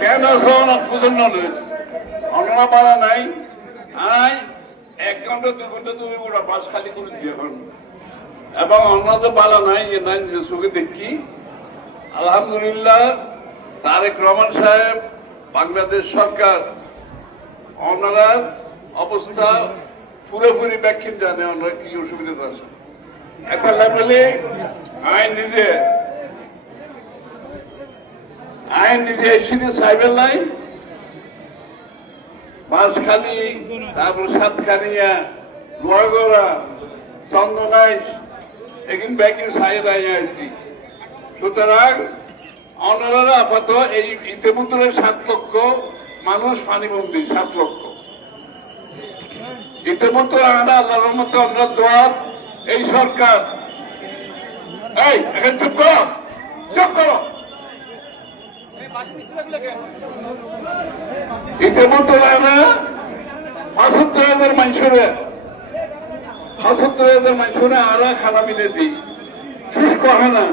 কেন শোন পছন্দ অন্যরা পারা নাই আই 1 ঘন্টা 2 ঘন্টা তুমি পুরো বাস খালি করে দিয়ে এবং অন্যদের পালা নাই যে নাই নিজের চোখে দেখি আলহামদুলিল্লাহ তারেক রহমান সাহেব বাংলাদেশ সরকার ওনারা অবস্থা পুরোপুরি ব্যাখ্যা জানে ওনারা কি অসুবিধা আছে একটা লেভেলে আইন নিজে এসে সাইবেল নাই বাঁশখালী তারপর সাতখানিয়া লোহাগড়া চন্দনাইশ এখানে ব্যাংকের সাইড আসছি সুতরাং অনারা আপাতত এই ইতিমধ্যে 7 লক্ষ মানুষ পানিবন্দী 7 লক্ষ ইতিমধ্যে আমরা আল্লাহর রহমতে আমরা দোয়ার এই সরকার এই এখন চুপ করো ইতিমধ্যে আমরা 75,000 মানুষের আরা খানা মিলে দিই শুষ্ক হয় না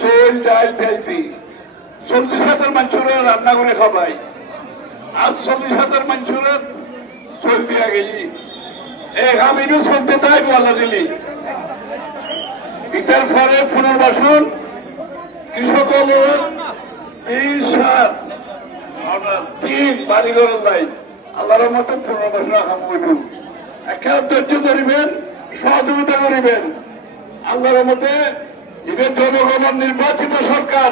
চোল ডাল ফেল দিই 40,000 মানুষের রান্না করে খাবাই আজ 40,000 মানুষের চোল দিয়া গেলি এক আমিনও চলতে তাই বলা দিলি ইটার পরে পুনর্বাসন কৃষকের এই সার আমরা 3 বাড়িঘরের লাই আল্লাহর মতো পুনর্বাসন আকাম করবেন একটা ধৈর্য ধরিবেন সহযোগিতা করিবেন আল্লাহর মতে এদের জনগণের নির্বাচিত সরকার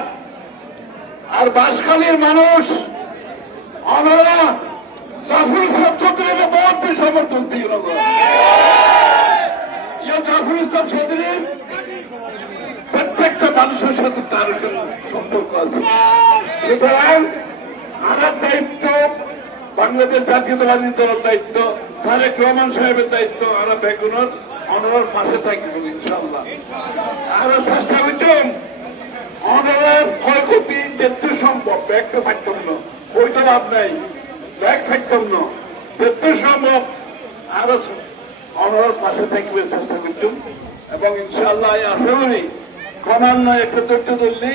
আর বাঁশখালীর মানুষ আমরা জাফর ইসলাম চৌধুরীকে বহুত সমর্থন দিই জাফর ইসলাম চৌধুরীর প্রত্যেকটা মানুষের সাথে তার সম্পর্ক আছে সুতরাং আমার দায়িত্ব বাংলাদেশ জাতীয়তাবাদী দলের দায়িত্ব তারেক রহমান সাহেবের দায়িত্ব আমরা বেগুনের অনরার পাশে থাকবেন ইনশাল্লাহ আমরা চেষ্টা করতাম অনরার ক্ষয়ক্ষতি যেতে সম্ভব ব্যাগটা থাকতাম না ওইটা লাভ নাই ব্যাগ থাকতাম না যেতে সম্ভব আরো অনরার পাশে থাকবেন চেষ্টা করতাম এবং ইনশাল্লাহ আশা করি ক্রমান্বয়ে একটা ধৈর্য ধরলে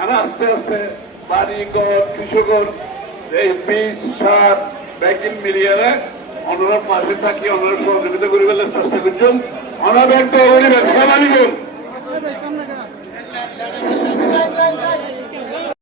আমরা আস্তে আস্তে বাড়ি ঘর কৃষকর এই বীজ সার ব্যাগিং মিলিয়ে অনরার পাশে থাকি অনরার সহযোগিতা করে ফেলার চেষ্টা করছেন অনার ব্যক্ত ব্যবসা বাণিজ্য